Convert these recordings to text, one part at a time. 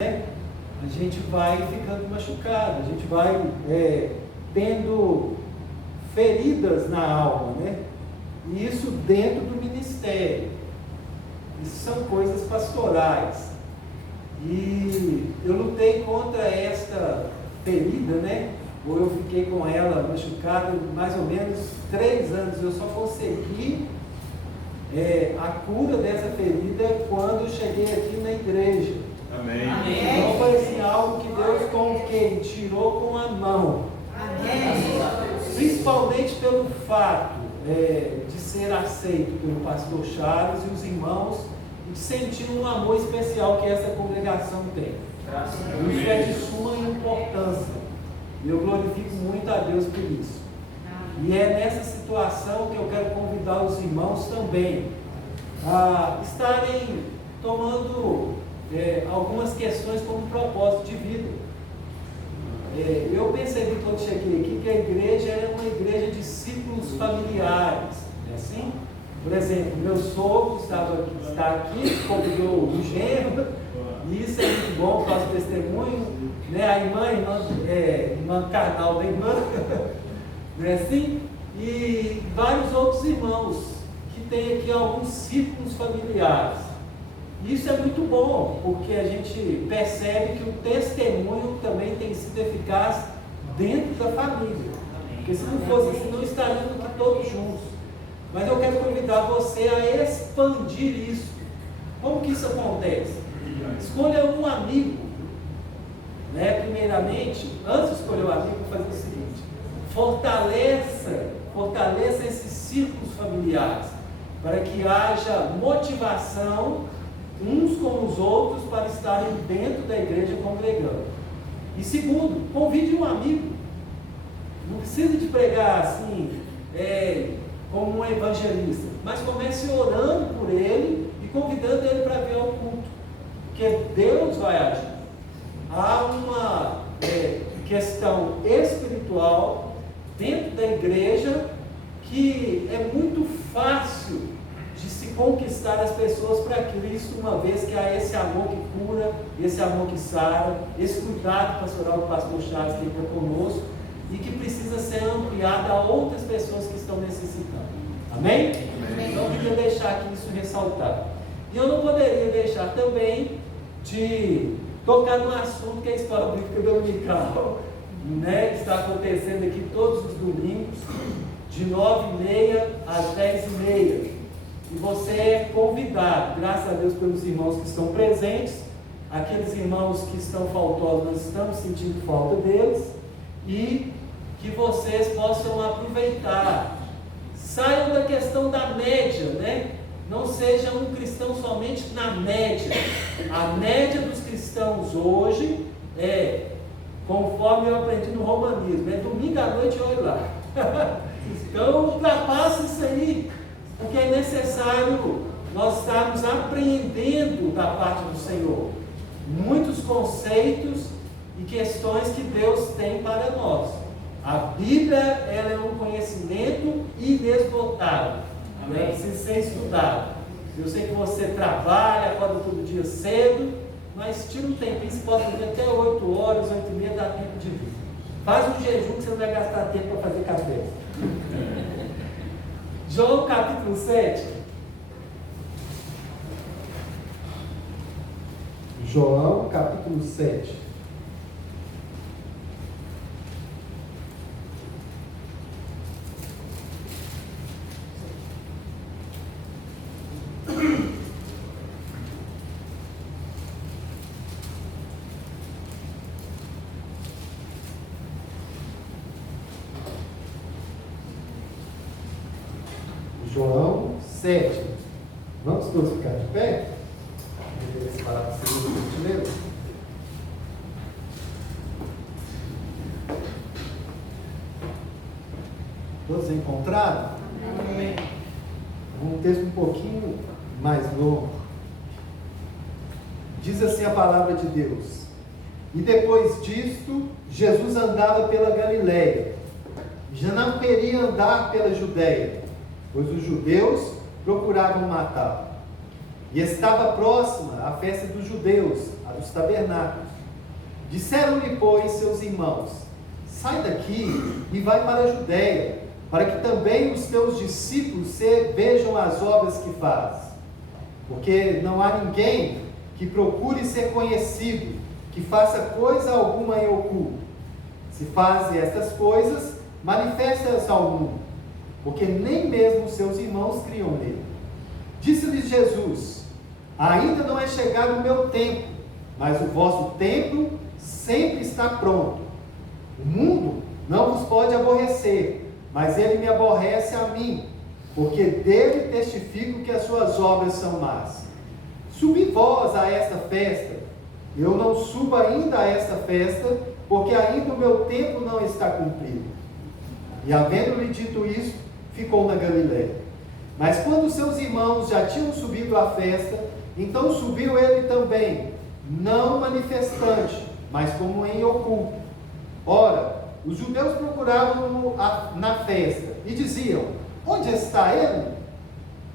a gente vai ficando machucado, a gente vai tendo feridas na alma, né? E isso dentro do ministério. Isso são coisas pastorais. E eu lutei contra esta ferida, né? Ou eu fiquei com ela machucada mais ou menos 3 anos. Eu só consegui a cura dessa ferida quando eu cheguei aqui na igreja. Amém. Amém. Então foi assim, algo que Deus com quem tirou com a mão. Amém. Principalmente pelo fato de ser aceito pelo pastor Charles e os irmãos, e de sentir um amor especial que essa congregação tem. Isso é de suma importância. E eu glorifico muito a Deus por isso. E é nessa situação que eu quero convidar os irmãos também a estarem tomando algumas questões como propósito de vida. Eu percebi quando cheguei aqui que a igreja é uma igreja de ciclos familiares, não é assim? Por exemplo, meu sogro está aqui, convidou o genro, e isso é muito bom, faço testemunho, né? A irmã carnal da irmã, não é assim? E vários outros irmãos que têm aqui alguns círculos familiares. Isso é muito bom, porque a gente percebe que o testemunho também tem sido eficaz dentro da família. Porque se não fosse assim, não estaríamos aqui todos juntos. Mas eu quero convidar você a expandir isso. Como que isso acontece? Escolha um amigo. Né? Primeiramente, antes de escolher um amigo, fazer o seguinte: fortaleça esses círculos familiares, para que haja motivação uns com os outros para estarem dentro da igreja congregando. E segundo, convide um amigo. Não precisa de pregar assim, como um evangelista, mas comece orando por ele e convidando ele para vir ao culto, porque Deus vai agir. Há uma questão espiritual dentro da igreja que é muito fácil de se conquistar as pessoas para Cristo, uma vez que há esse amor que cura, esse amor que sara, esse cuidado pastoral que o pastor Charles tem para conosco e que precisa ser ampliado a outras pessoas que estão necessitando. Amém? Amém. Então eu queria deixar aqui isso ressaltado. E eu não poderia deixar também de tocar no assunto que é a escola bíblica dominical, né, que está acontecendo aqui todos os domingos, de 9h30 às 10h30. E você é convidado, graças a Deus pelos irmãos que estão presentes, aqueles irmãos que estão faltosos, nós estamos sentindo falta deles, e que vocês possam aproveitar. Saiam da questão da média, né? Não seja um cristão somente na média. A média dos cristãos hoje conforme eu aprendi no romanismo, domingo à noite olha lá. Então ultrapassa isso aí, porque é necessário nós estarmos apreendendo da parte do Senhor muitos conceitos e questões que Deus tem para nós. A Bíblia, ela é um conhecimento inesgotável, precisa ser estudado. Eu sei que você trabalha, acorda todo dia cedo, mas tira um tempinho, você pode fazer até 8 horas, 8h30, dá tempo de vir. Faz um jejum que você não vai gastar tempo para fazer café. João capítulo 7. João capítulo 7. João 7. Vamos todos ficar de pé? Vou ver esse palavra segundo que eu te lembro. Todos encontraram? Amém. Um texto um pouquinho mais longo. Diz assim a palavra de Deus: E depois disto, Jesus andava pela Galileia. Já não queria andar pela Judéia, pois os judeus procuravam matá-lo. E estava próxima a festa dos judeus, a dos tabernáculos. Disseram-lhe, pois, seus irmãos: sai daqui e vai para a Judéia, para que também os teus discípulos vejam as obras que fazes. Porque não há ninguém que procure ser conhecido, que faça coisa alguma em oculto. Se fazem estas coisas, manifesta-as ao mundo, porque nem mesmo seus irmãos criam nele. Disse-lhes Jesus: ainda não é chegado o meu tempo, mas o vosso tempo sempre está pronto. O mundo não vos pode aborrecer, mas ele me aborrece a mim, porque dele testifico que as suas obras são más. Subi vós a esta festa. Eu não subo ainda a esta festa, porque ainda o meu tempo não está cumprido. E havendo-lhe dito isso, ficou na Galiléia. Mas quando seus irmãos já tinham subido à festa, então subiu ele também, não manifestante, mas como em oculto. Ora, os judeus procuravam-no na festa e diziam: onde está ele?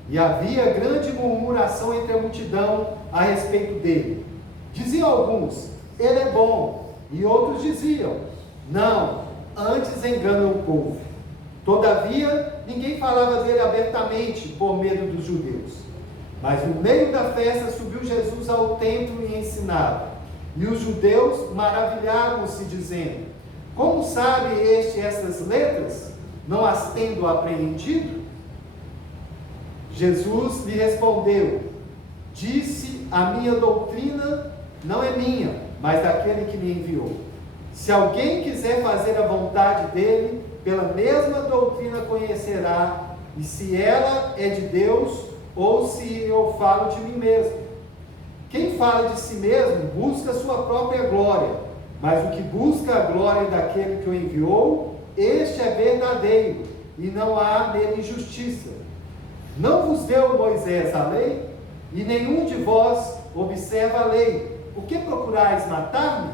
E havia grande murmuração entre a multidão a respeito dele. Diziam alguns: ele é bom. E outros diziam: não, antes engana o povo. Todavia, ninguém falava dele abertamente, por medo dos judeus. Mas no meio da festa subiu Jesus ao templo e ensinava. E os judeus maravilhavam-se, dizendo: como sabe este estas letras, não as tendo apreendido? Jesus lhe respondeu: disse, a minha doutrina não é minha, mas daquele que me enviou. Se alguém quiser fazer a vontade dele, pela mesma doutrina conhecerá, e se ela é de Deus, ou se eu falo de mim mesmo. Quem fala de si mesmo, busca a sua própria glória, mas o que busca a glória daquele que o enviou, este é verdadeiro, e não há nele injustiça. Não vos deu Moisés a lei? E nenhum de vós observa a lei. Por que procurais matar-me?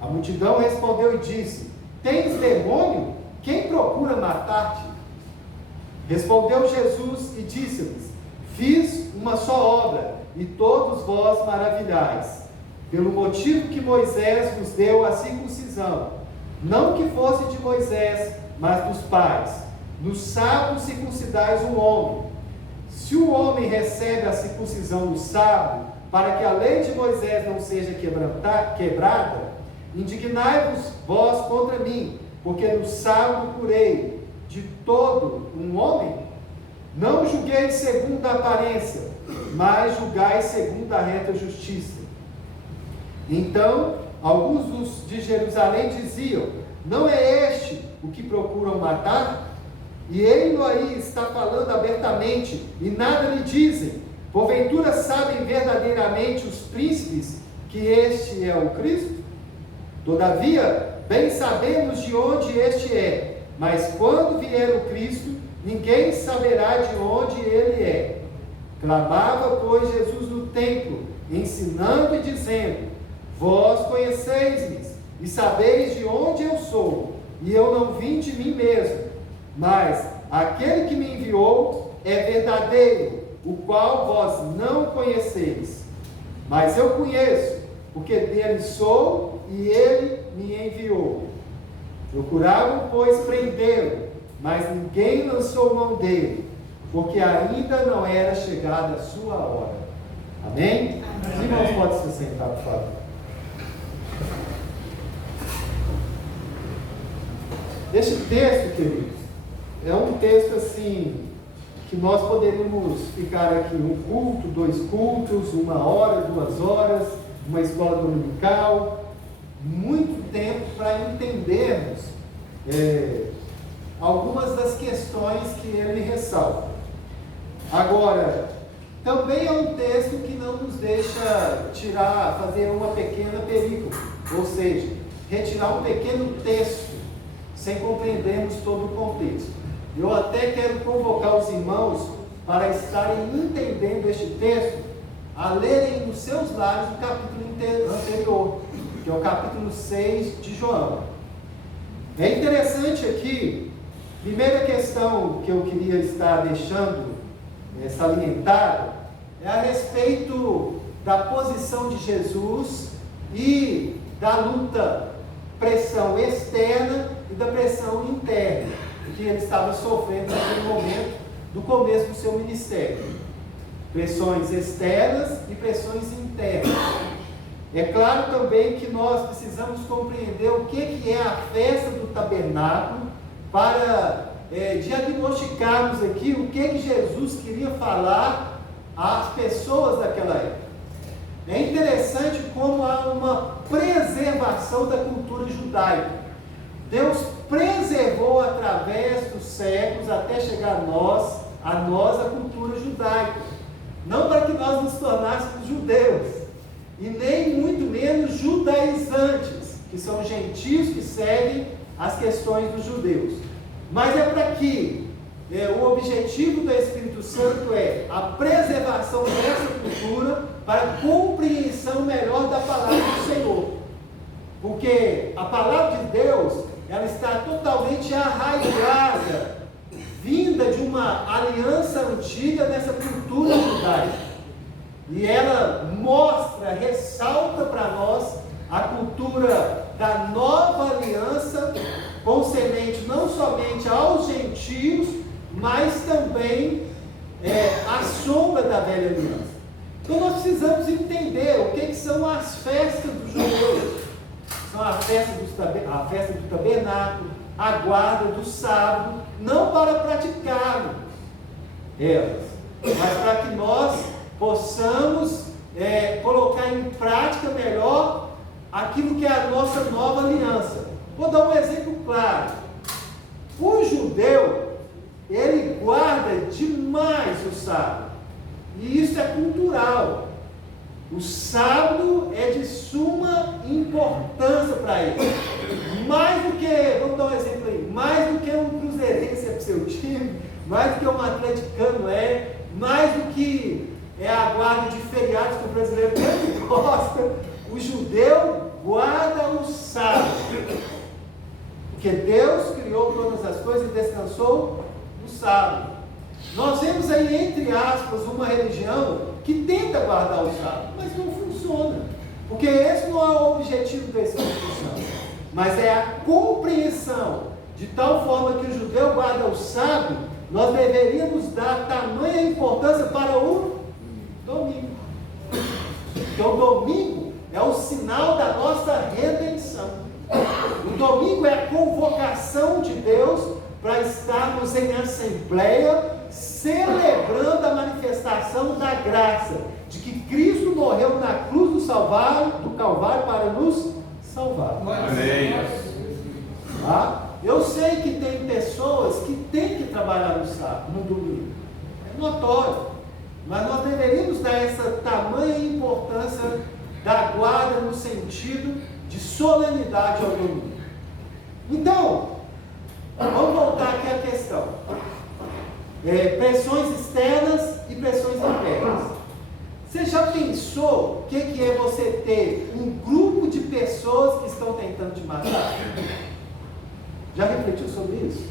A multidão respondeu e disse: tens demônio? Quem procura matar-te? Respondeu Jesus e disse-lhes: fiz uma só obra, e todos vós maravilhais, pelo motivo que Moisés vos deu a circuncisão, não que fosse de Moisés, mas dos pais. No sábado circuncidais o homem. Se o homem recebe a circuncisão no sábado, para que a lei de Moisés não seja quebrada, indignai-vos vós contra mim, porque no sábado curei de todo um homem. Não julgueis segundo a aparência, mas julgai segundo a reta justiça. Então, alguns dos de Jerusalém diziam: não é este o que procuram matar? E ele aí está falando abertamente, e nada lhe dizem. Porventura sabem verdadeiramente os príncipes que este é o Cristo? Todavia, bem sabemos de onde este é, mas quando vier o Cristo, ninguém saberá de onde ele é. Clamava, pois, Jesus no templo, ensinando e dizendo: vós conheceis-me, e sabeis de onde eu sou, e eu não vim de mim mesmo, mas aquele que me enviou é verdadeiro, o qual vós não conheceis. Mas eu conheço, porque dele sou, e ele me enviou. Procuravam, pois, prendê-lo, mas ninguém lançou mão dele, porque ainda não era chegada a sua hora. Amém? Os irmãos podem se sentar, por favor. Este texto, queridos, é um texto assim, que nós poderíamos ficar aqui um culto, 2 cultos, 1 hora, 2 horas, uma escola dominical, muito tempo para entendermos algumas das questões que ele ressalta. Agora, também é um texto que não nos deixa fazer uma pequena perícope, ou seja, retirar um pequeno texto, sem compreendermos todo o contexto. Eu até quero convocar os irmãos para estarem entendendo este texto, a lerem nos seus lares o capítulo anterior, que é o capítulo 6 de João. É interessante aqui, primeira questão que eu queria estar deixando salientada, é a respeito da posição de Jesus e da luta, pressão externa e da pressão interna, que ele estava sofrendo naquele momento do começo do seu ministério. Pressões externas e pressões internas. É claro também que nós precisamos compreender o que é a festa do tabernáculo para diagnosticarmos aqui o que Jesus queria falar às pessoas daquela época. É interessante como há uma preservação da cultura judaica. Deus preservou através dos séculos até chegar a nós a cultura judaica. Não para que nós nos tornássemos judeus, e nem muito menos judaizantes, que são gentios que seguem as questões dos judeus. Mas é para que o objetivo do Espírito Santo é a preservação dessa cultura para a compreensão melhor da palavra do Senhor. Porque a palavra de Deus, ela está totalmente arraigada, vinda de uma aliança antiga nessa cultura judaica. E ela mostra, ressalta para nós a cultura da nova aliança, concernente não somente aos gentios, mas também a sombra da velha aliança. Então nós precisamos entender o que são as festas dos judeus. São a festa do tabernáculo, a guarda do sábado, não para praticarmos elas, mas para que nós possamos colocar em prática melhor aquilo que é a nossa nova aliança. Vou dar um exemplo claro. O judeu, ele guarda demais o sábado, e isso é cultural. O sábado é de suma importância para ele. Mais do que, vamos dar um exemplo aí, mais do que um cruzeirense é para o seu time, mais do que um atleticano mais do que a guarda de feriados que o brasileiro tanto gosta, o judeu guarda o sábado. Porque Deus criou todas as coisas e descansou no sábado. Nós vemos aí, entre aspas, uma religião que tenta guardar o sábado, mas não funciona. Porque esse não é o objetivo da Espírito Santo. Mas é a compreensão, de tal forma que o judeu guarda o sábado, nós deveríamos dar tamanha importância para o domingo. Porque o domingo é o sinal da nossa redenção. O domingo é a convocação de Deus para estarmos em assembleia, celebrando a manifestação da graça, de que Cristo morreu na cruz do Calvário para nos salvar. Amém. Eu sei que tem pessoas que têm que trabalhar no sábado, no domingo. É notório. Mas nós deveríamos dar essa tamanha importância da guarda no sentido de solenidade ao domingo. Então, vamos voltar aqui à questão. Pressões externas e pressões internas. Você já pensou o que é você ter um grupo de pessoas que estão tentando te matar? Já refletiu sobre isso?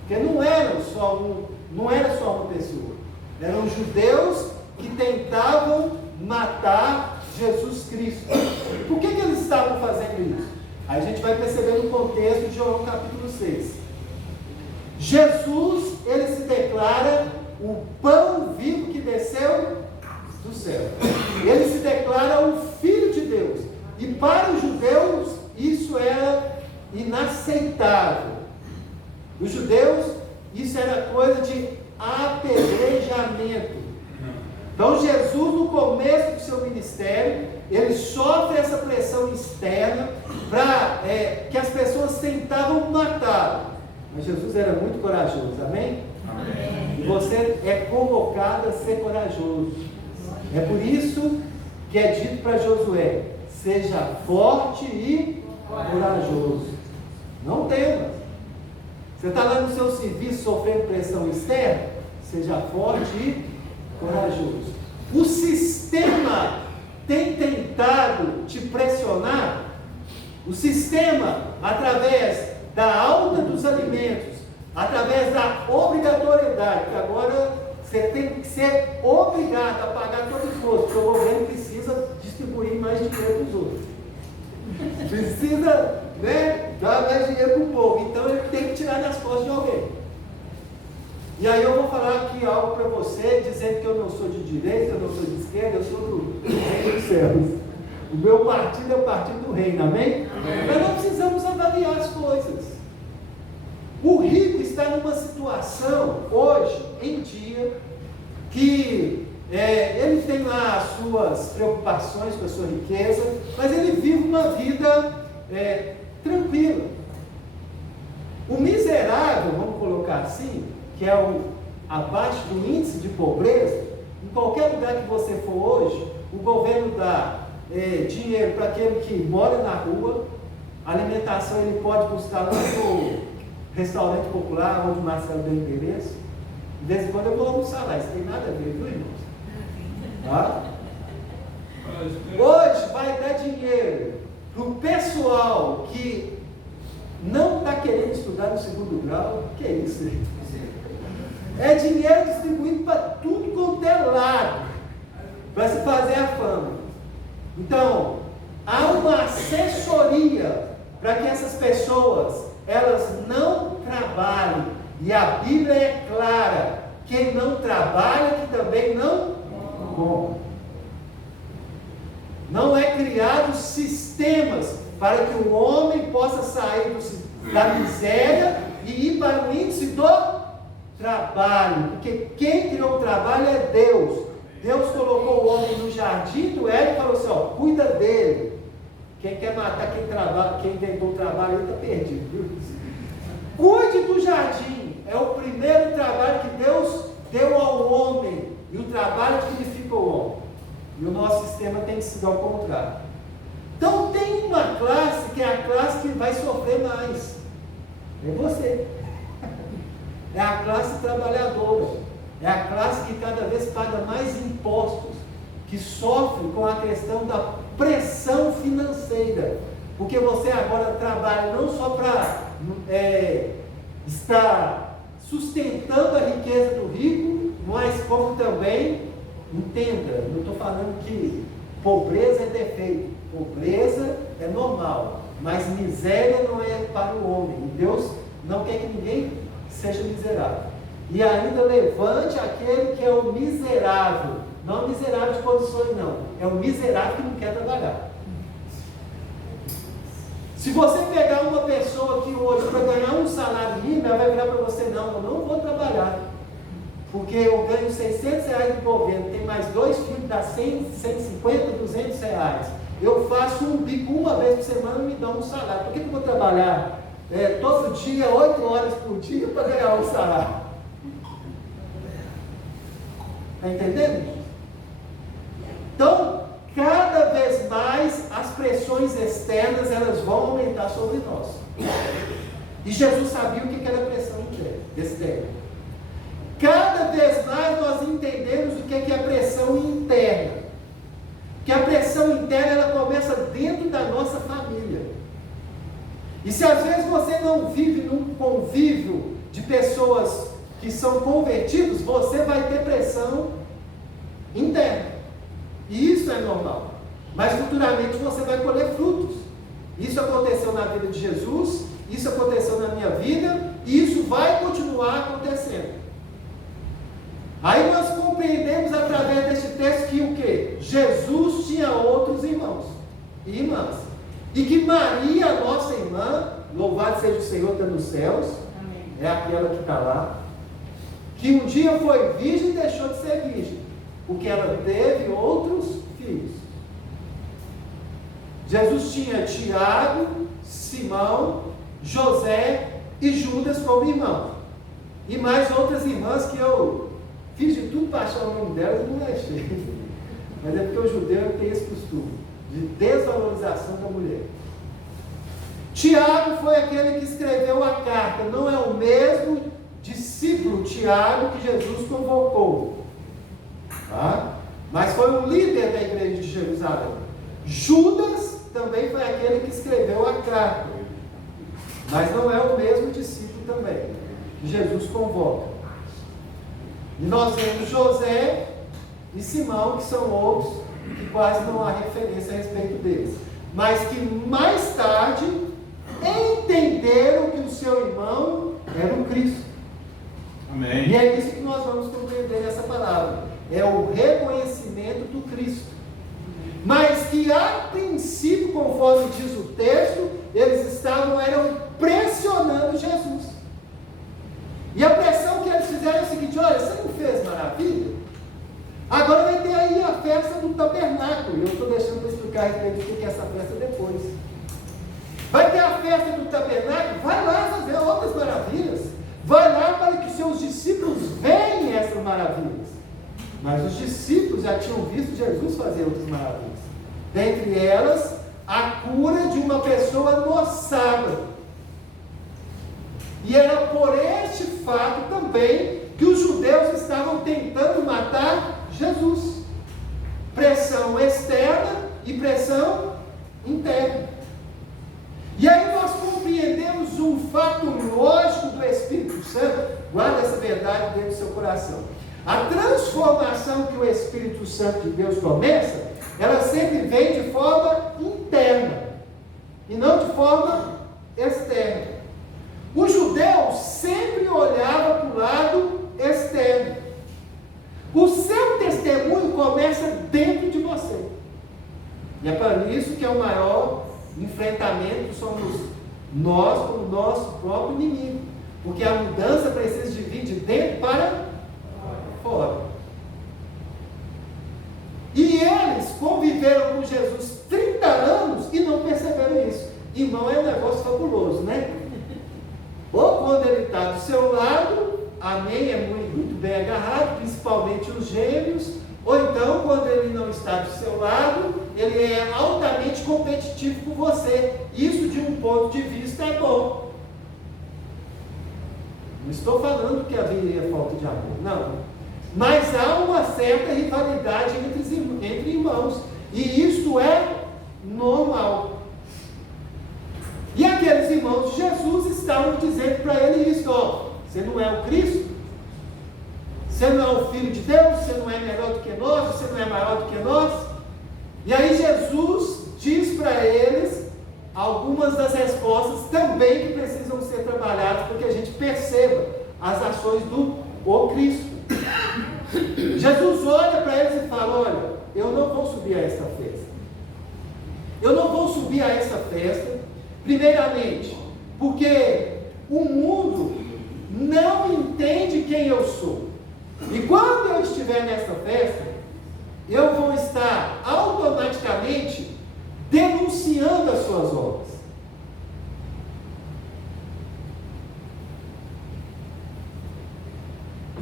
Porque não era só uma pessoa. Eram judeus que tentavam matar Jesus Cristo. Por que eles estavam fazendo isso? Aí a gente vai perceber no contexto de João capítulo 6. Jesus, ele se declara o pão vivo que desceu do céu. Ele se declara o Filho de Deus. E para os judeus, isso era inaceitável. Os judeus, isso era coisa de apedrejamento. Então Jesus, no começo do seu ministério, ele sofre essa pressão externa para que as pessoas tentavam matá-lo. Mas Jesus era muito corajoso, amém? Amém. E você é convocado a ser corajoso. É por isso que é dito para Josué: seja forte e corajoso. Não tema. Você está lá no seu serviço sofrendo pressão externa? Seja forte e corajoso. O sistema tem tentado te pressionar? O sistema, através da alta dos alimentos, através da obrigatoriedade, que agora você tem que ser obrigado a pagar todo o imposto, porque o governo precisa distribuir mais dinheiro para os outros. Precisa, né, dar mais dinheiro para o povo. Então ele tem que tirar das costas de alguém. E aí eu vou falar aqui algo para você, dizendo que eu não sou de direita, eu não sou de esquerda, eu sou do reino dos céus. O meu partido é o partido do reino, amém? Mas não precisamos avaliar as coisas. O rico está numa situação, hoje em dia, que ele tem lá as suas preocupações com a sua riqueza, mas ele vive uma vida tranquila. O miserável, vamos colocar assim, que é abaixo do índice de pobreza, em qualquer lugar que você for hoje, o governo dá dinheiro para aquele que mora na rua, a alimentação ele pode buscar lá no restaurante popular, onde o Marcelo deu endereço. De vez em quando eu vou almoçar lá, isso tem nada a ver, viu, irmãos? Tá? Hoje vai dar dinheiro para o pessoal que não está querendo estudar no segundo grau. Que é isso? É dinheiro distribuído para tudo quanto é lado, para se fazer a fama. Então, há uma assessoria para que essas pessoas elas não trabalhem. E a Bíblia é clara: quem não trabalha, que também não come. Não é criado sistemas para que o homem possa sair da miséria e ir para o índice do trabalho. Porque quem criou o trabalho é Deus. Deus colocou o homem no jardim do Éden e falou assim: ó, cuida dele. Quem quer matar quem inventou o trabalho, ele está perdido, viu? Cuide do jardim. É o primeiro trabalho que Deus deu ao homem. E o trabalho dignifica o homem. E o nosso sistema tem que ser ao contrário. Então tem uma classe que é a classe que vai sofrer mais. É você. É a classe trabalhadora. É a classe que cada vez paga mais impostos. Que sofre com a questão da pressão financeira. Porque você agora trabalha não só para estar sustentando a riqueza do rico, mas como também, entenda, não estou falando que pobreza é defeito, pobreza é normal, mas miséria não é para o homem, e Deus não quer que ninguém seja miserável. E ainda levante aquele que é o miserável, não miserável de condições não, é o miserável que não quer trabalhar. Se você pegar uma pessoa aqui hoje para ganhar um salário mínimo, ela vai virar para você: não, eu não vou trabalhar, porque eu ganho R$600 do governo, tem mais 2 filhos, dá 100, 150, R$200. Eu faço um bico uma vez por semana e me dão um salário. Por que eu vou trabalhar todo dia, 8 horas por dia, para ganhar um salário? Está entendendo? Então, cada vez mais as pressões externas elas vão aumentar sobre nós. E Jesus sabia o que era pressão externa. Cada vez mais nós entendemos o que é a pressão interna. Que a pressão interna ela começa dentro da nossa família. E se às vezes você não vive num convívio de pessoas que são convertidos, você vai ter pressão interna. E isso é normal. Mas futuramente você vai colher frutos. Isso aconteceu na vida de Jesus, isso aconteceu na minha vida, e isso vai continuar acontecendo. Aí nós compreendemos através deste texto que o quê? Jesus tinha outros irmãos e irmãs. E que Maria, nossa irmã, louvado seja o Senhor, está nos céus. Amém. É aquela que está lá, que um dia foi virgem e deixou de ser virgem, porque ela teve outros filhos. Jesus tinha Tiago, Simão, José e Judas como irmãos. E mais outras irmãs que eu fiz de tudo para achar o nome delas e não achei. Mas é porque o judeu tem esse costume de desvalorização da mulher. Tiago foi aquele que escreveu a carta. Não é o mesmo discípulo Tiago que Jesus convocou. Tá? Mas foi o líder da igreja de Jerusalém. Judas também foi aquele que escreveu a carta. Mas não é o mesmo discípulo também que Jesus convoca. E nós vemos José e Simão, que são outros, que quase não há referência a respeito deles, mas que mais tarde entenderam que o seu irmão era o Cristo. Amém. E é isso que nós vamos compreender nessa palavra. É o reconhecimento do Cristo. Mas que a princípio, conforme diz o texto, eles eram pressionando Jesus. E a pressão que eles fizeram é o seguinte: olha, você não fez maravilha? Agora vai ter aí a festa do tabernáculo. Eu estou deixando para explicar a respeito do que é essa festa depois. Vai ter a festa do tabernáculo, vai lá fazer outras maravilhas. Vai lá para que seus discípulos vejam essas maravilhas. Mas os discípulos já tinham visto Jesus fazer outras maravilhas. Dentre elas, a cura de uma pessoa no sábado. E era por este fato também que os judeus estavam tentando matar Jesus. Pressão externa e pressão interna. E aí nós compreendemos um fato lógico do Espírito Santo. Guarda essa verdade dentro do seu coração. A transformação que o Espírito Santo de Deus começa, ela sempre vem de forma interna e não de forma externa. O judeu sempre olhava para o lado externo. O seu testemunho começa dentro de você. E é para isso que é o maior enfrentamento somos nós com o nosso próprio inimigo. Porque a mudança precisa de vir de dentro para fora. E eles conviveram com Jesus 30 anos e não perceberam isso. Irmão, é um negócio fabuloso, né? Ou quando ele está do seu lado, amém, é muito bem agarrado, principalmente os gêmeos. Ou então, quando ele não está do seu lado, ele é altamente competitivo com você. Isso, de um ponto de vista, é bom. Não estou falando que haveria falta de amor, não. Mas há uma certa rivalidade entre irmãos. E isto é normal. E aqueles irmãos de Jesus estavam dizendo para ele isso: ó, você não é o Cristo? Você não é o Filho de Deus? Você não é melhor do que nós? Você não é maior do que nós? E aí Jesus diz para eles algumas das respostas também que precisam ser trabalhadas para que a gente perceba as ações do Cristo. Jesus olha para eles e fala: olha, eu não vou subir a esta festa. Eu não vou subir a esta festa, primeiramente, porque o mundo não entende quem eu sou. E quando eu estiver nessa festa, eu vou estar automaticamente denunciando as suas obras.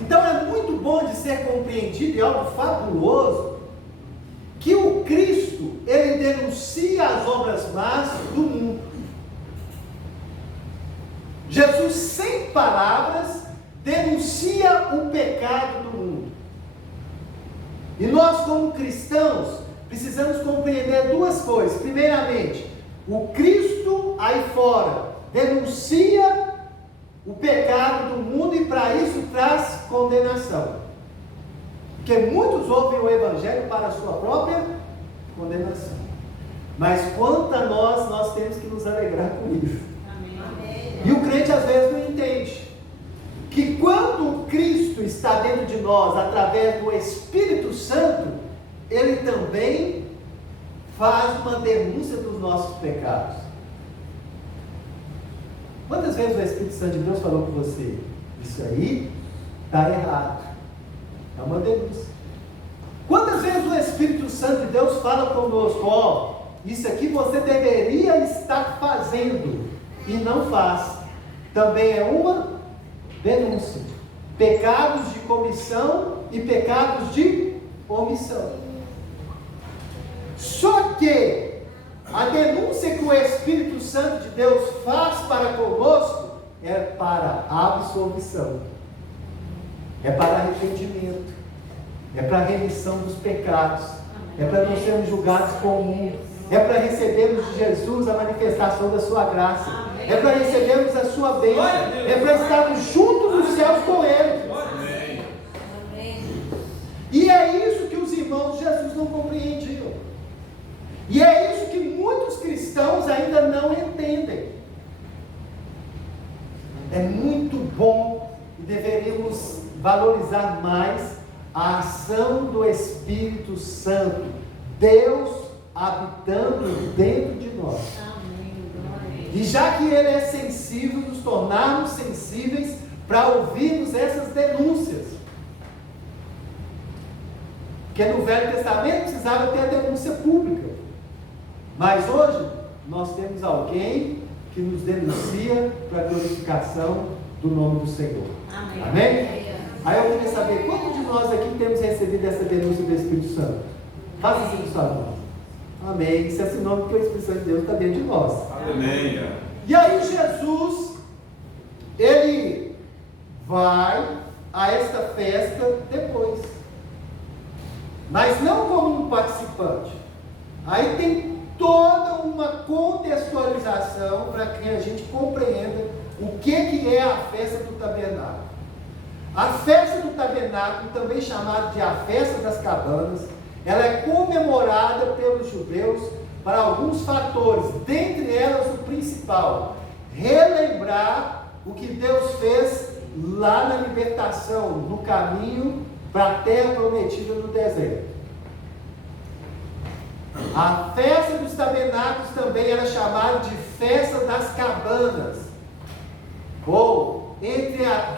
Então é muito bom de ser compreendido, e algo fabuloso, que o Cristo, ele denuncia as obras más do mundo. Jesus, sem palavras, denuncia o pecado do mundo. E nós, como cristãos, precisamos compreender duas coisas. Primeiramente, o Cristo aí fora denuncia o pecado do mundo e para isso traz condenação. Porque muitos ouvem o Evangelho para a sua própria condenação. Mas quanto a nós temos que nos alegrar com isso. Amém. E o crente às vezes não entende que quando o Cristo está dentro de nós, através do Espírito Santo, ele também faz uma denúncia dos nossos pecados. Quantas vezes o Espírito Santo de Deus falou com você: isso aí está errado? É uma denúncia. Quantas vezes o Espírito Santo de Deus fala conosco: ó, isso aqui você deveria estar fazendo e não faz? Também é uma denúncia. Pecados de comissão e pecados de omissão. Só que a denúncia que o Espírito Santo de Deus faz para conosco é para absolvição, é para arrependimento, é para remissão dos pecados, é para não sermos julgados com o mundo, é para recebermos de Jesus a manifestação da sua graça, é para recebermos a sua bênção, é para estarmos juntos nos céus com Ele. irmãos de Jesus não compreendiam. E é isso que muitos cristãos ainda não entendem. É muito bom e deveríamos valorizar mais a ação do Espírito Santo, Deus habitando dentro de nós. E já que Ele é sensível, nos tornarmos sensíveis para ouvirmos essas denúncias. Porque no Velho Testamento precisava ter a denúncia pública. Mas hoje nós temos alguém que nos denuncia para a glorificação do nome do Senhor. Amém. Amém? Aí eu queria saber, quantos de nós aqui temos recebido essa denúncia do Espírito Santo? Faça assim com sua mão. Amém. Isso é sinal que o Espírito Santo de Deus está dentro de nós. Amém. E aí Jesus, ele vai a esta festa depois. Mas não como um participante. Aí tem toda uma contextualização para que a gente compreenda o que é a festa do tabernáculo. A festa do tabernáculo, também chamada de a festa das cabanas, ela é comemorada pelos judeus para alguns fatores, dentre elas o principal, relembrar o que Deus fez lá na libertação, no caminho para a terra prometida no deserto. A festa dos tabernáculos também era chamada de festa das cabanas, ou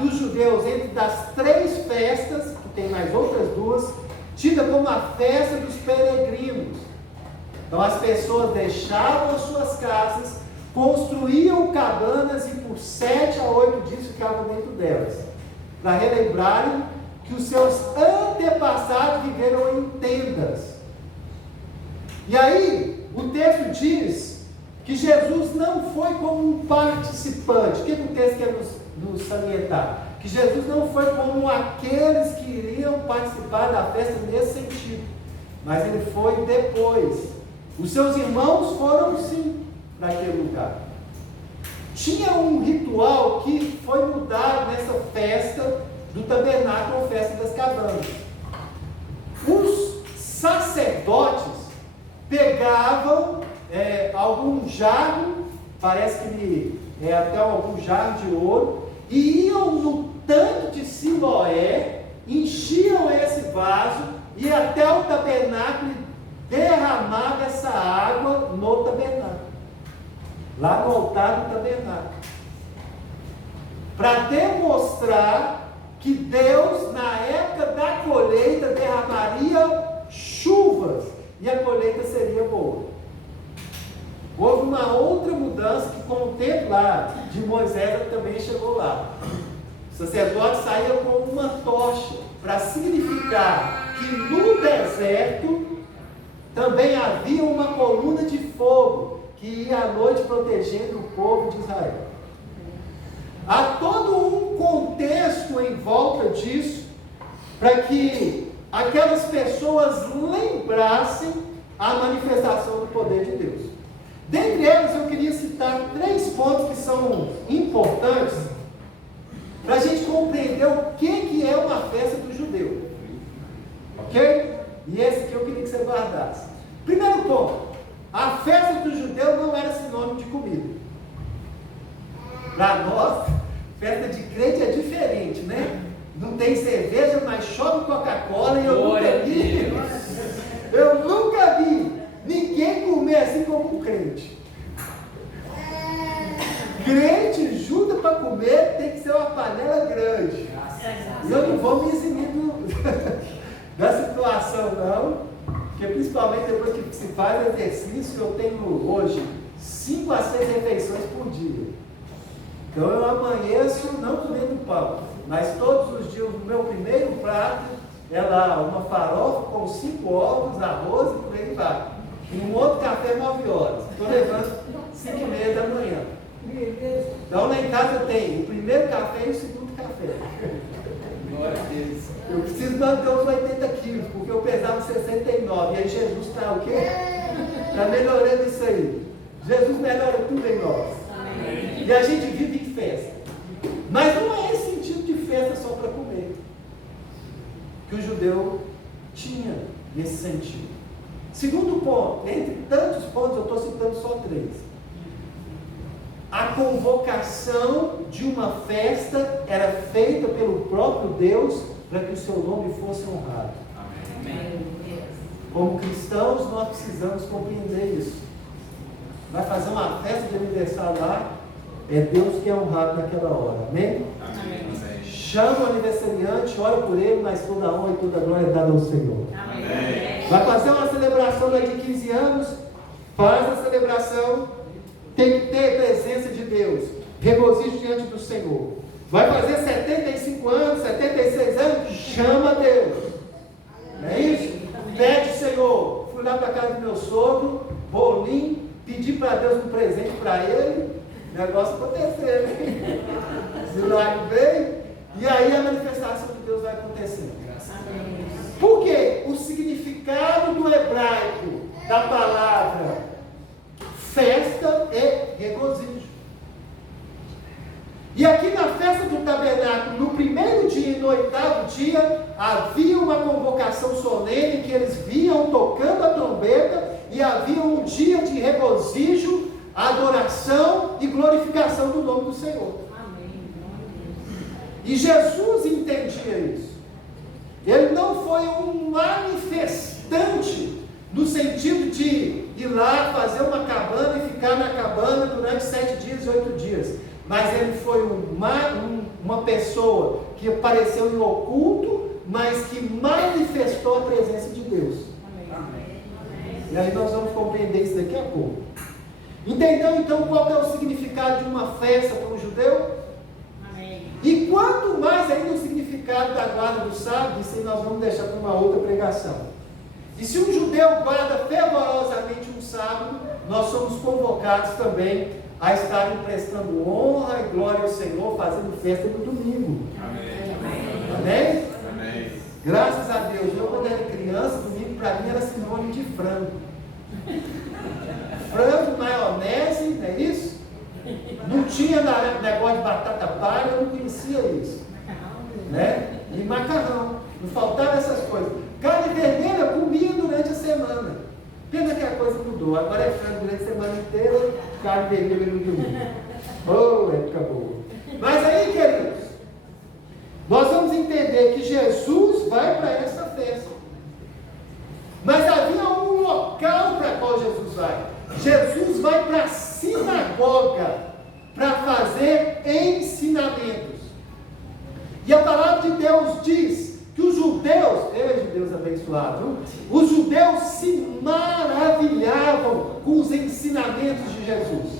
dos judeus, entre das 3 festas, que tem mais outras 2, tida como a festa dos peregrinos. Então as pessoas deixavam as suas casas, construíam cabanas e por 7 a 8 dias ficavam dentro delas, para relembrarem que os seus antepassados viveram em tendas. E aí, o texto diz que Jesus não foi como um participante. O que o texto quer nos salientar? Que Jesus não foi como aqueles que iriam participar da festa nesse sentido, mas ele foi depois. Os seus irmãos foram sim para aquele lugar. Tinha um ritual que foi mudado nessa festa do tabernáculo, ou festa das cabanas. Os sacerdotes pegavam algum jarro, parece que até algum jarro de ouro, e iam no tanque de Siloé, enchiam esse vaso, e até o tabernáculo e derramavam essa água no tabernáculo, lá no altar do tabernáculo, para demonstrar que Deus, na época da colheita, derramaria chuvas e a colheita seria boa. Houve uma outra mudança que, com o tempo lá de Moisés, também chegou lá. O sacerdote saía com uma tocha para significar que no deserto também havia uma coluna de fogo que ia à noite protegendo o povo de Israel. Há todo um contexto em volta disso para que aquelas pessoas lembrassem a manifestação do poder de Deus. Dentre elas, eu queria citar 3 pontos que são importantes para a gente compreender o que é uma festa do judeu. Ok? E esse aqui eu queria que você guardasse. Primeiro ponto: a festa do judeu não era sinônimo de comida. Para nós, festa de crente é diferente, né? Não tem cerveja, mas chove Coca-Cola e eu nunca vi ninguém comer assim como um crente. Crente junta para comer, tem que ser uma panela grande. E eu não vou me eximir da situação não, porque principalmente depois que se faz exercício, eu tenho hoje 5 a 6 refeições por dia. Então eu amanheço não comendo pão, mas todos os dias o meu primeiro prato é lá uma farofa com 5 ovos, arroz e por aí vai. E um outro café 9 horas. Estou levando 5h30 da manhã. Então lá em casa tem o primeiro café e o segundo café. Glória a Deus. Eu preciso manter os 80 quilos, porque eu pesava 69. E aí Jesus está o quê? Está melhorando isso aí. Jesus melhora tudo em nós. Amém. E a gente vive em festa. Mas não é esse sentido de festa só para comer que o judeu tinha. nesse sentido. Segundo ponto, entre tantos pontos, eu estou citando só 3. A convocação de uma festa era feita pelo próprio Deus para que o seu nome fosse honrado. Amém. Como cristãos, nós precisamos compreender isso. Vai fazer uma festa de aniversário lá, é Deus que é honrado naquela hora. Amém? Amém. Chama o aniversariante, ora por ele, mas toda a honra e toda a glória é dada ao Senhor. Amém. Vai fazer uma celebração daqui de 15 anos, faz a celebração, tem que ter presença de Deus, regozijo diante do Senhor. Vai fazer 75 anos, 76 anos, chama Deus. Não é isso? Pede, Senhor. Fui lá para a casa do meu sogro, bolinho, pedi para Deus um presente para ele, negócio aconteceu, né? Milagre veio, e aí a manifestação de Deus vai acontecendo. Por quê? O significado do hebraico da palavra festa é regozijo. E aqui na festa do tabernáculo, no primeiro dia e no 8º dia, havia uma convocação solene que eles vinham tocando a trombeta e havia um dia de regozijo, adoração e glorificação do nome do Senhor. E Jesus entendia isso. Ele não foi um manifestante no sentido de ir lá fazer uma cabana e ficar na cabana durante 7 dias e 8 dias. Mas ele foi uma pessoa que apareceu em oculto, mas que manifestou a presença de Deus. Amém. E aí nós vamos compreender isso daqui a pouco. Entendeu então qual é o significado de uma festa para um judeu? Amém. E quanto mais ainda o significado da guarda do sábado, isso aí nós vamos deixar para uma outra pregação. E se um judeu guarda fervorosamente um sábado, nós somos convocados também a estarem prestando honra e glória ao Senhor, fazendo festa no domingo. Amém. Amém? Amém. Graças a Deus. Eu, quando era criança, domingo para mim era sinônimo de frango. Frango, maionese, não é isso? Não tinha negócio de batata palha, eu não conhecia isso. Né? E macarrão. Não faltava essas coisas. Carne vermelha eu comia durante a semana. Pena que a coisa mudou. Agora é frango durante a semana inteira, carne vermelha no domingo. Oh, época boa. Mas aí, queridos, nós vamos entender que Jesus vai para essa festa. Mas havia um local para qual Jesus vai. Jesus vai para a sinagoga para fazer ensinamentos. E a palavra de Deus diz que os judeus, judeus abençoados, os judeus se maravilhavam com os ensinamentos de Jesus.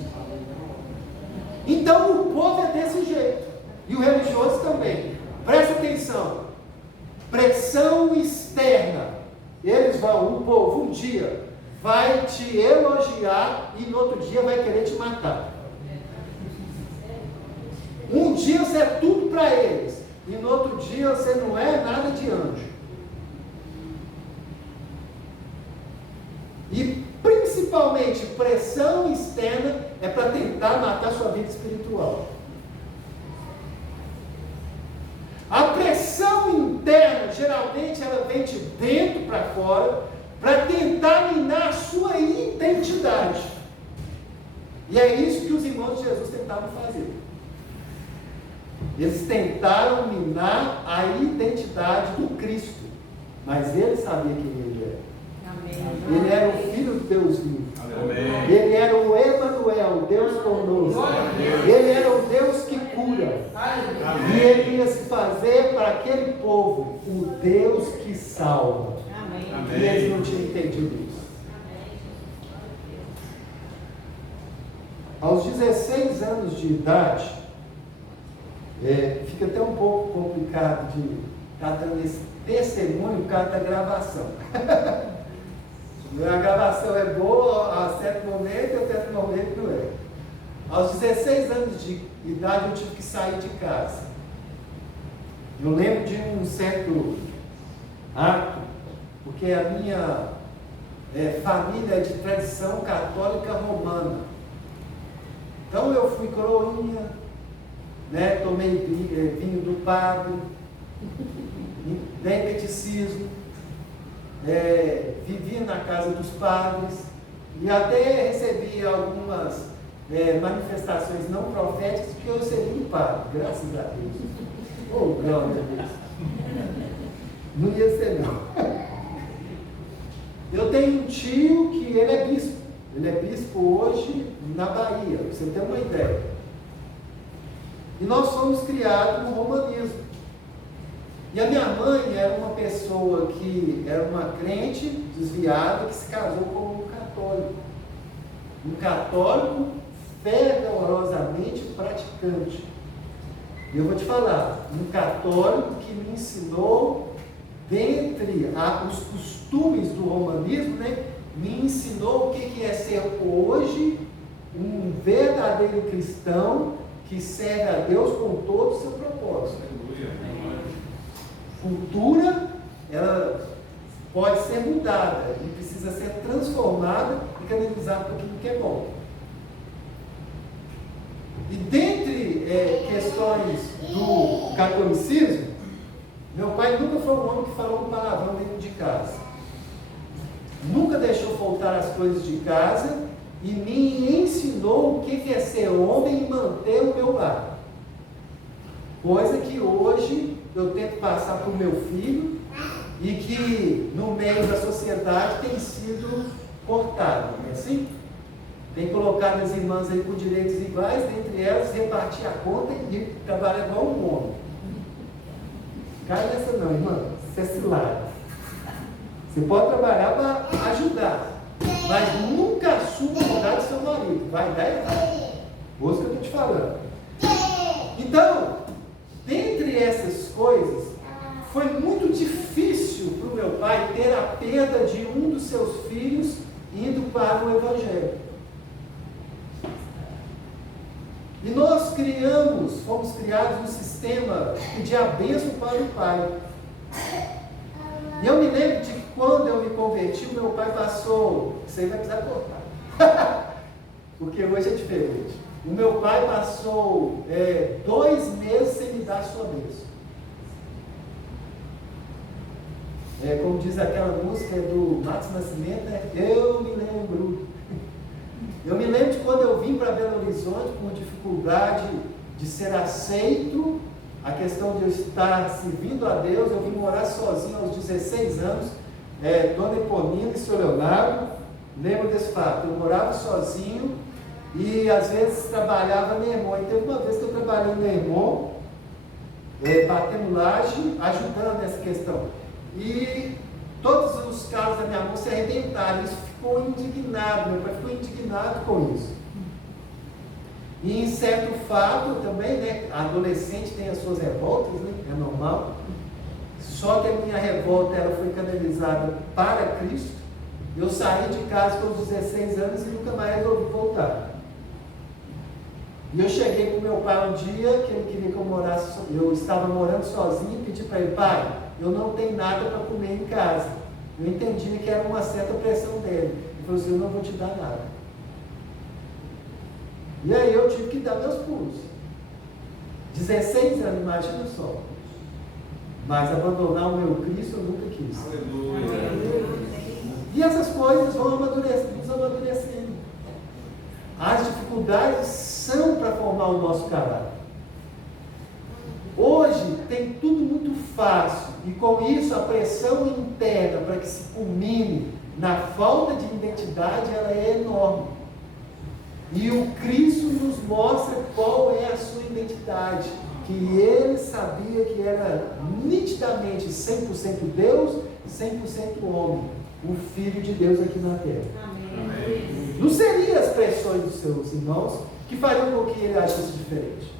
Então o povo é desse jeito, e o religioso também. Presta atenção, pressão externa. Eles vão, o povo um dia vai te elogiar e no outro dia vai querer te matar. Um dia você é tudo para eles, e no outro dia você não é nada de anjo. E principalmente pressão externa é para tentar matar sua vida espiritual. A pressão interna, geralmente, ela vem de dentro para fora, para tentar minar a sua identidade. E é isso que os irmãos de Jesus tentaram fazer. Eles tentaram minar a identidade do Cristo, mas ele sabia quem ele era. Amém. Ele era o Filho de Deus vivo. Amém. Ele era o Emanuel, Deus conosco. Ele era o Deus que cura. E ele ia se fazer para aquele povo o Deus que salva. Amém. E eles não tinham entendido isso. Aos 16 anos de idade, fica até um pouco complicado de estar dando esse testemunho por causa da gravação. A gravação é boa a certo momento e a certo momento não é. Aos 16 anos de idade eu tive que sair de casa. Eu lembro de um certo ato, porque a minha família é de tradição católica romana. Então eu fui coroinha, né, tomei vinho do padre, dei catecismo, vivia na casa dos padres e até recebi algumas manifestações não proféticas que eu seria um padre, graças a Deus. Oh, glória a Deus. Não ia ser não. Eu tenho um tio que ele é bispo. Ele é bispo hoje na Bahia, para você ter uma ideia. E nós fomos criados no romanismo. E a minha mãe era uma pessoa que era uma crente desviada que se casou com um católico. Um católico fervorosamente praticante. E eu vou te falar, um católico que me ensinou, dentre os costumes do romanismo, né, me ensinou o que é ser hoje um verdadeiro cristão que serve a Deus com todo o seu propósito. Cultura, ela pode ser mudada e precisa ser transformada e canalizada para aquilo que é bom. E dentre questões do catolicismo, meu pai nunca foi um homem que falou um palavrão dentro de casa. Nunca deixou faltar as coisas de casa e me ensinou o que é ser homem e manter o meu lar. Coisa que hoje eu tento passar para o meu filho e que no meio da sociedade tem sido cortado, não é assim? Tem colocado as irmãs aí com direitos iguais, dentre elas repartir a conta e trabalhar igual um homem. Cai nessa não, irmã, você é cilada. Você pode trabalhar para ajudar, mas nunca assuma o lugar do seu marido, vai dar errado. Ouça o que eu estou te falando. Então, dentre essas coisas, foi muito difícil para o meu pai ter a perda de um dos seus filhos indo para o Evangelho. E nós fomos criados um sistema de abenço para o pai. E eu me lembro de que quando eu me converti, o meu pai passou, isso aí vai precisar cortar, porque hoje é diferente. O meu pai passou 2 meses sem me dar sua bênção. Como diz aquela música do Matos Nascimento, né? Eu me lembro. Eu me lembro de quando eu vim para Belo Horizonte com dificuldade de ser aceito, a questão de eu estar servindo a Deus. Eu vim morar sozinho aos 16 anos, Dona Eponina e Sr. Leonardo, lembro desse fato. Eu morava sozinho e às vezes trabalhava no irmão. E teve uma vez que eu trabalhei no irmão, batendo laje, ajudando nessa questão. E todos os carros da minha mão se arrebentaram. Isso ficou indignado, meu pai ficou indignado com isso. E em certo fato também, né, adolescente tem as suas revoltas, né, é normal. Só que a minha revolta ela foi canalizada para Cristo. Eu saí de casa com os 16 anos e nunca mais resolvi voltar. E eu cheguei para o meu pai um dia que ele queria que eu morasse, eu estava morando sozinho e pedi para ele: pai, eu não tenho nada para comer em casa. Eu entendi que era uma certa pressão dele. Ele falou assim: eu não vou te dar nada. E aí eu tive que dar meus pulos. 16 anos, imagina só. Mas abandonar o meu Cristo eu nunca quis. Aleluia. E essas coisas vão nos amadurecendo. As dificuldades são para formar o nosso caráter. Hoje tem tudo muito fácil, e com isso a pressão interna para que se culmine na falta de identidade, ela é enorme. E o Cristo nos mostra qual é a sua identidade, que ele sabia que era nitidamente 100% Deus, 100% homem, o Filho de Deus aqui na terra. Amém. Não seriam as pressões dos seus irmãos que fariam com que ele agisse diferente.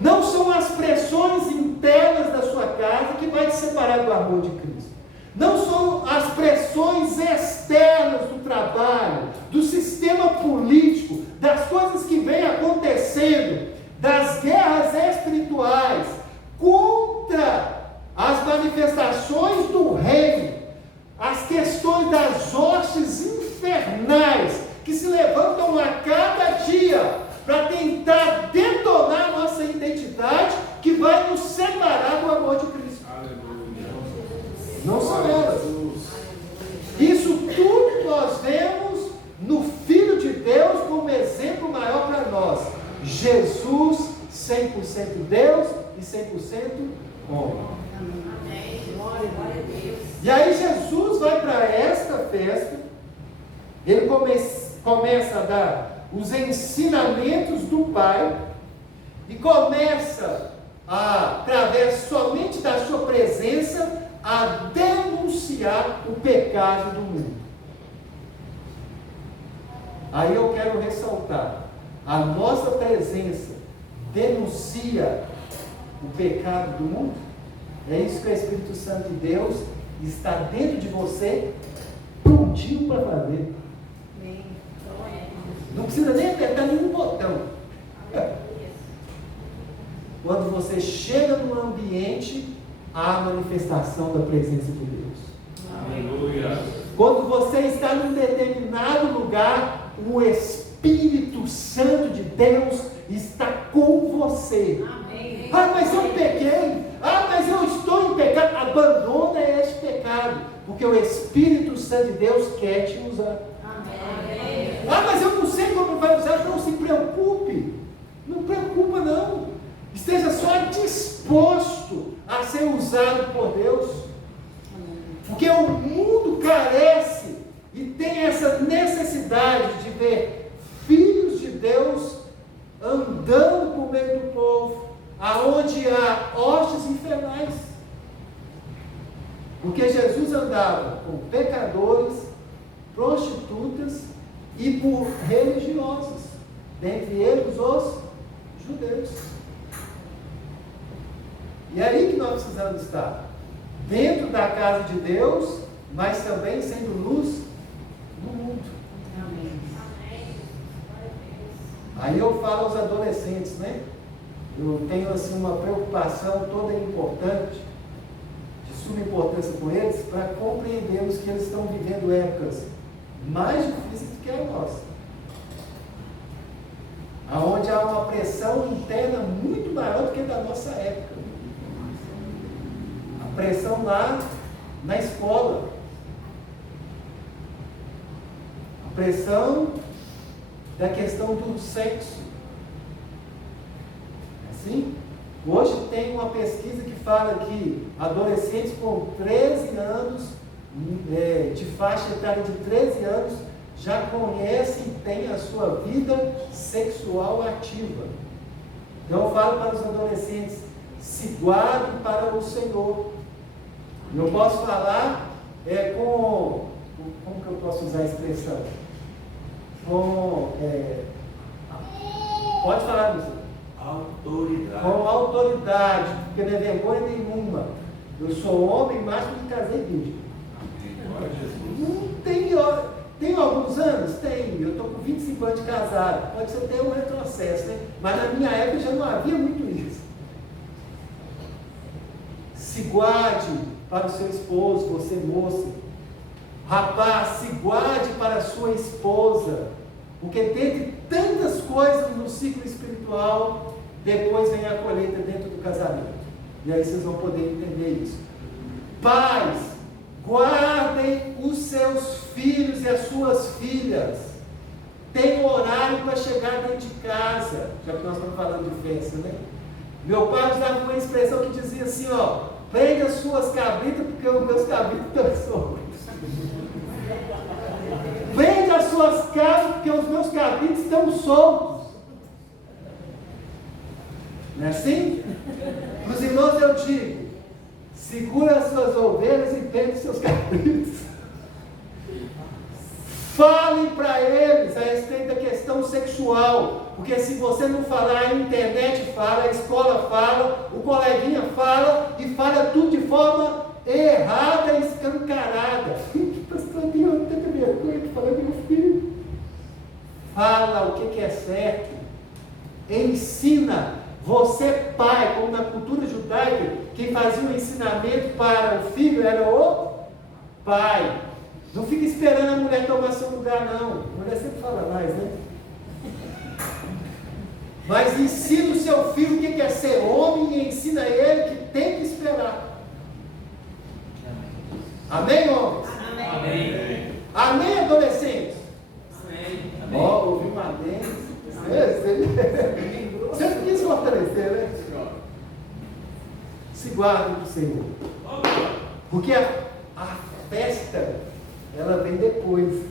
Não são as pressões internas da sua casa que vai te separar do amor de Cristo. Não são as pressões externas do trabalho, do sistema político, das coisas que vêm acontecendo, das guerras espirituais, contra as manifestações do reino, as questões das hostes infernais, que se levantam a cada dia, para tentar detonar a nossa identidade, que vai nos separar do amor de Cristo. Aleluia. Não são elas. Jesus 100% Deus e 100% homem. Amém. Glória a Deus. E aí Jesus vai para esta festa, ele começa a dar os ensinamentos do Pai e começa, através somente da sua presença, a denunciar o pecado do mundo. Aí eu quero ressaltar, a nossa presença denuncia o pecado do mundo? É isso que o Espírito Santo de Deus está dentro de você, prontinho para fazer. Amém. Não precisa nem apertar nenhum botão. Quando você chega no ambiente, há a manifestação da presença de Deus. Aleluia. Quando você está num determinado lugar, o Espírito Santo de Deus está com você. Amém. Mas eu pequei. Mas eu estou em pecado. Abandona este pecado, porque o Espírito Santo de Deus quer te usar. Amém. Mas eu não sei como vai usar. Não se preocupe. Não preocupa não. Esteja só disposto a ser usado por Deus. Porque o mundo carece e tem essa necessidade de ver filhos de Deus andando por meio do povo, aonde há hostes infernais. Porque Jesus andava com pecadores, prostitutas e por religiosos, dentre eles os judeus. E é aí que nós precisamos estar, dentro da casa de Deus, mas também sendo luz no mundo. Amém. Aí eu falo aos adolescentes, né? Eu tenho assim uma preocupação toda importante, de suma importância com eles, para compreendermos que eles estão vivendo épocas mais difíceis do que a nossa. Aonde há uma pressão interna muito maior do que da nossa época. A pressão lá na escola. A pressão da questão do sexo. Assim, hoje tem uma pesquisa que fala que adolescentes com 13 anos, de faixa etária de 13 anos, já conhecem e têm a sua vida sexual ativa. Então eu falo para os adolescentes, se guardem para o Senhor. Eu posso falar como que eu posso usar a expressão? Pode falar, Luciano. Autoridade. Com autoridade, porque não é vergonha nenhuma. Eu sou homem, mas me casei virgem. Glória a Jesus. Não tem alguns anos? Tem. Eu estou com 25 anos de casado. Pode ser até um retrocesso, né? Mas na minha época já não havia muito isso. Se guarde para o seu esposo, você moça. Rapaz, se guarde para a sua esposa. Porque dentre tantas coisas no ciclo espiritual, depois vem a colheita dentro do casamento. E aí vocês vão poder entender isso. Pais, guardem os seus filhos e as suas filhas. Tem horário para chegar dentro de casa. Já que nós estamos falando de festa, né? Meu pai usava uma expressão que dizia assim, prende as suas cabritas, porque os meus cabritos estão soltos. Prende as suas cabras, porque os meus cabritos estão soltos. Não é assim? Para os irmãos eu digo, segura as suas ovelhas e prende os seus cabritos. Fale para eles a respeito da questão sexual, porque se você não falar, a internet fala, a escola fala, o coleguinha fala, e fala tudo de forma errada e escancarada. Pastor, eu tenho tanta vergonha de falar, meu filho. Fala o que é certo, ensina. Você, pai, como na cultura judaica, quem fazia o ensinamento para o filho era o pai. Não fica esperando a mulher tomar seu lugar, não. A mulher sempre fala mais, né? Mas ensina o seu filho o que é ser homem e ensina ele que tem que esperar. Amém, homens? Amém. Amém, adolescentes? Amém. Ó, ouvi um amém. se guardem do Senhor. Porque a festa, ela vem depois.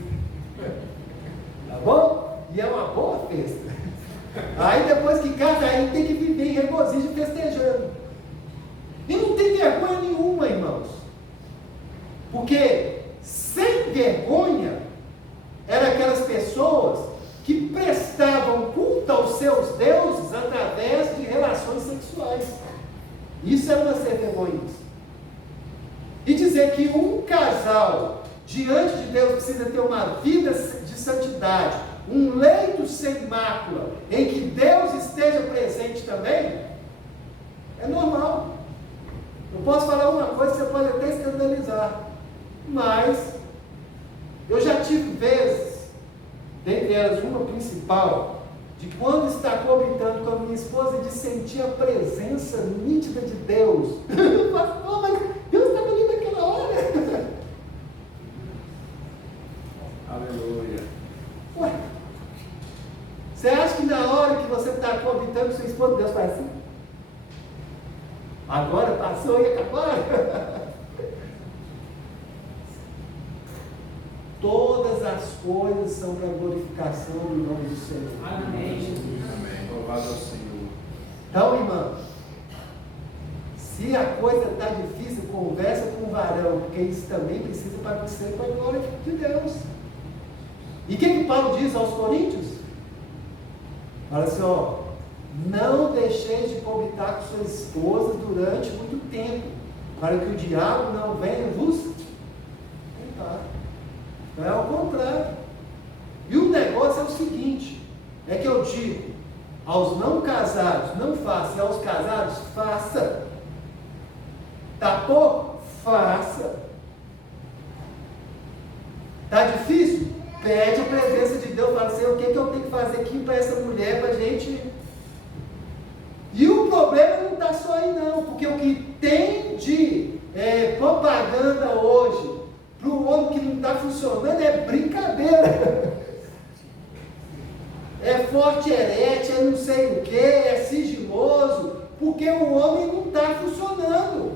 Tá bom? E é uma boa festa. Aí depois que casa, aí tem que viver em regozijo festejando. E não tem vergonha nenhuma, irmãos. Porque sem vergonha eram aquelas pessoas que prestavam culto aos seus deuses através de relações sexuais. Isso era uma ser vergonhoso. E dizer que um casal diante de Deus precisa ter uma vida de santidade, um leito sem mácula, em que Deus esteja presente também, é normal. Eu posso falar uma coisa que você pode até escandalizar, mas eu já tive vezes, dentre elas uma principal, de quando está coabitando com a minha esposa, de sentir a presença nítida de Deus. Pastor, mas Deus estava ali naquela hora. Aleluia. Ué, você acha que na hora que você está coabitando com sua esposa, Deus faz assim? Agora passou e acabou. Todas as coisas são para a glorificação do nome do Senhor. Amém. Amém. Louvado ao Senhor. Então, irmã, se a coisa está difícil, conversa com o varão, porque isso também precisa para ser para a glória de Deus. E o que Paulo diz aos Coríntios? Fala assim, ó, não deixeis de coabitar com sua esposa durante muito tempo, para que o diabo não venha vos tentar. É ao contrário. E o negócio é o seguinte, é que eu digo, aos não casados, não faça, e aos casados, faça. Está pouco? Faça. Está difícil? Pede a presença de Deus, fala assim, o que eu tenho que fazer aqui para essa mulher, para a gente... E o problema não está só aí não, porque o que tem de propaganda hoje, para o homem que não está funcionando, é brincadeira. É forte herete, é não sei o que, é sigiloso, porque o homem não está funcionando.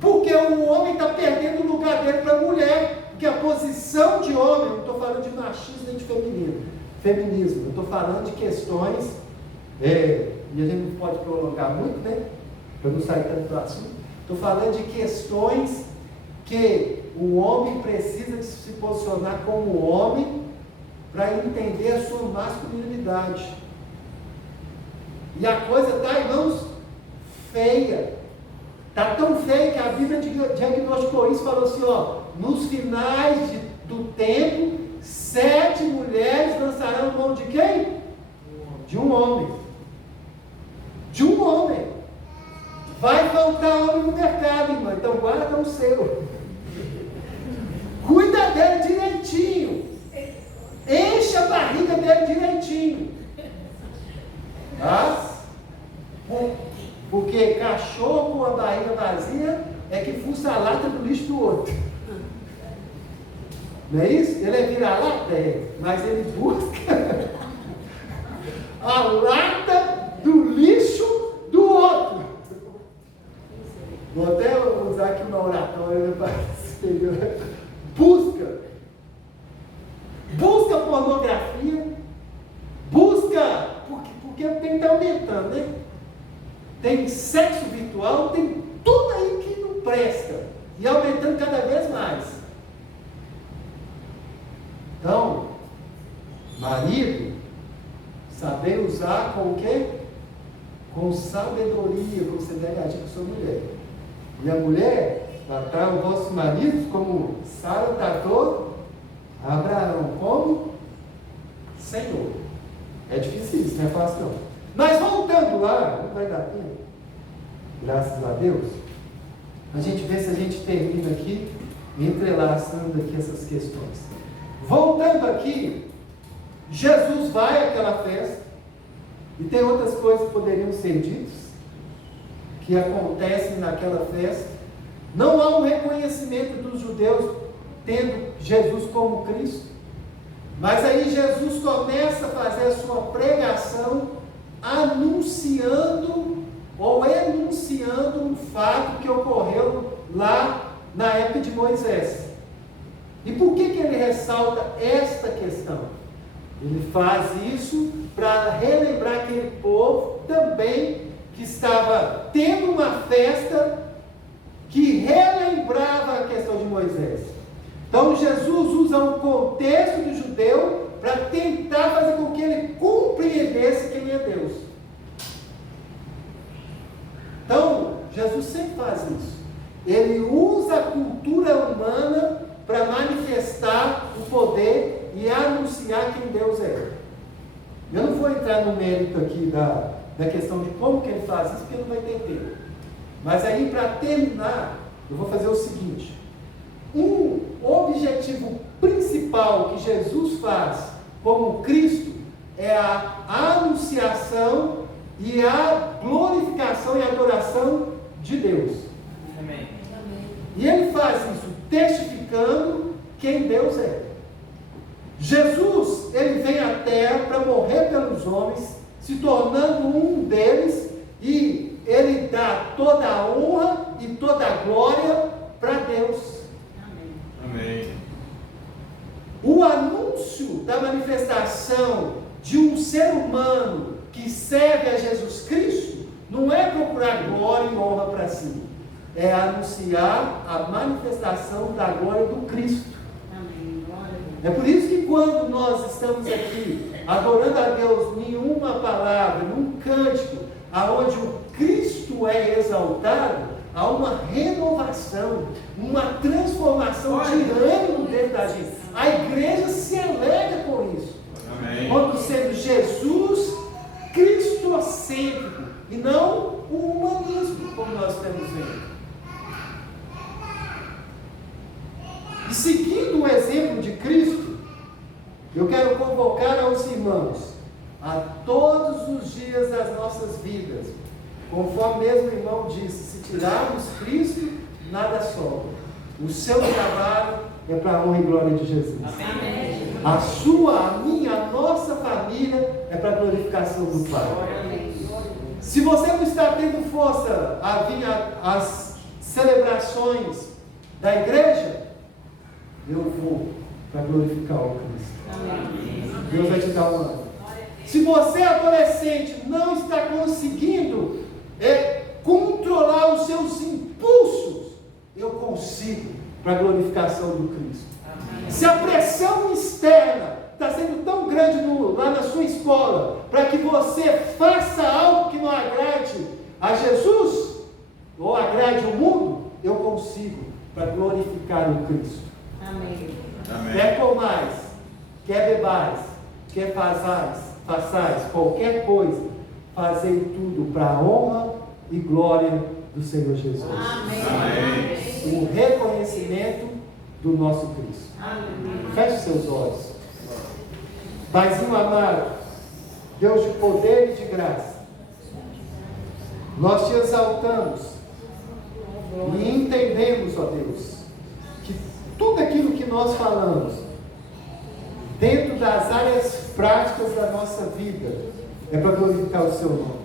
Porque o homem está perdendo o lugar dele para a mulher. Porque a posição de homem, não estou falando de machismo nem de feminismo, eu estou falando de questões, e a gente não pode prolongar muito, né? Para não sair tanto do assunto. Estou falando de questões que o homem precisa de se posicionar como homem para entender a sua masculinidade. E a coisa está, irmãos, feia. Está tão feia que a Bíblia diagnosticou isso e falou assim, ó, nos finais do tempo, 7 mulheres lançarão mão de quem? De um homem. De um homem. Vai faltar homem no mercado, irmão, então guarda o seu. Cuida dele direitinho. Enche a barriga dele direitinho. Tá? Porque cachorro com a barriga vazia é que fuça a lata do lixo do outro. Não é isso? Ele é vira-lata, mas ele busca a lata do lixo do outro. Vou até usar aqui uma oratória para busca pornografia, busca, porque o tempo está aumentando, né? Tem sexo virtual, tem tudo aí que não presta, e aumentando cada vez mais. Então, marido, saber usar com o quê? Com sabedoria, como você deve agir com sua mulher. E a mulher, tratar os vossos maridos como Sara tratou Abraão, como Senhor. É difícil isso, não é fácil não. Mas voltando lá, não vai dar tempo, graças a Deus, a gente vê se a gente termina aqui, entrelaçando aqui essas questões. Voltando aqui, Jesus vai àquela festa, e tem outras coisas que poderiam ser ditas, que acontecem naquela festa. Não há um reconhecimento dos judeus tendo Jesus como Cristo, mas aí Jesus começa a fazer a sua pregação anunciando ou enunciando um ressalta esta questão. Ele faz isso para relembrar aquele povo também que estava tendo uma festa que relembrava a questão de Moisés. Então Jesus usa o contexto do judeu para tentar fazer com que ele compreendesse quem é Deus. Então, Jesus sempre faz isso. Ele usa a cultura humana para manifestar o poder e anunciar quem Deus é. Eu não vou entrar no mérito aqui da questão de como que ele faz isso, porque não vai ter tempo. Mas aí, para terminar, eu vou fazer o seguinte. Um objetivo principal que Jesus faz como Cristo é a anunciação e a glorificação e adoração de Deus. Amém. E ele faz isso testificando quem Deus é. Jesus, ele vem à terra para morrer pelos homens, se tornando um deles, e ele dá toda a honra e toda a glória para Deus. Amém. O anúncio da manifestação de um ser humano que serve a Jesus Cristo não é procurar glória e honra para si, é anunciar a manifestação da glória do Cristo. É por isso que quando nós estamos aqui adorando a Deus em uma palavra, num cântico, aonde o Cristo é exaltado, há uma renovação, uma transformação de ânimo dentro da gente. A igreja se alegra com isso. Amém. Quando sendo Jesus cristocêntrico e não o humanismo, como nós estamos vendo. E seguindo o exemplo de Cristo, eu quero convocar aos irmãos a todos os dias das nossas vidas, conforme mesmo o irmão disse, se tirarmos Cristo, nada sobra. O seu trabalho é para a honra e glória de Jesus. Amém. A sua, a minha, a nossa família é para a glorificação do Pai. Se você não está tendo força a vir às celebrações da igreja, eu vou para glorificar o Cristo. Deus vai te dar uma mão. Se você, adolescente, não está conseguindo controlar os seus impulsos, eu consigo para a glorificação do Cristo. Se a pressão externa está sendo tão grande lá na sua escola, para que você faça algo que não agrade a Jesus, ou agrade o mundo, eu consigo para glorificar o Cristo. Amém. Amém. Quer comais, quer bebais, quer façais qualquer coisa, fazei tudo para a honra e glória do Senhor Jesus. Amém. O reconhecimento do nosso Cristo. Amém. Feche seus olhos. Paizinho amado, Deus de poder e de graça, nós te exaltamos e entendemos, ó Deus, que tudo aquilo que nós falamos, dentro das áreas práticas da nossa vida, é para glorificar o seu nome.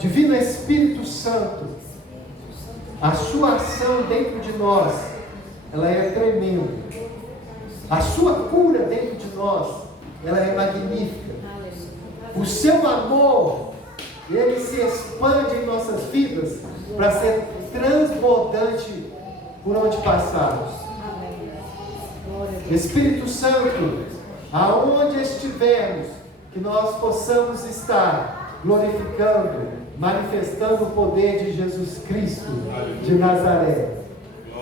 Divino Espírito Santo, a sua ação dentro de nós, ela é tremenda. A sua cura dentro de nós, ela é magnífica. O seu amor, ele se expande em nossas vidas para ser transbordante por onde passarmos. Espírito Santo, aonde estivermos, que nós possamos estar glorificando, manifestando o poder de Jesus Cristo de Nazaré,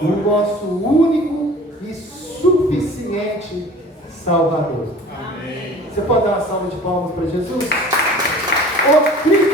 o nosso único e suficiente Salvador. Amém. Você pode dar uma salva de palmas para Jesus? O Cristo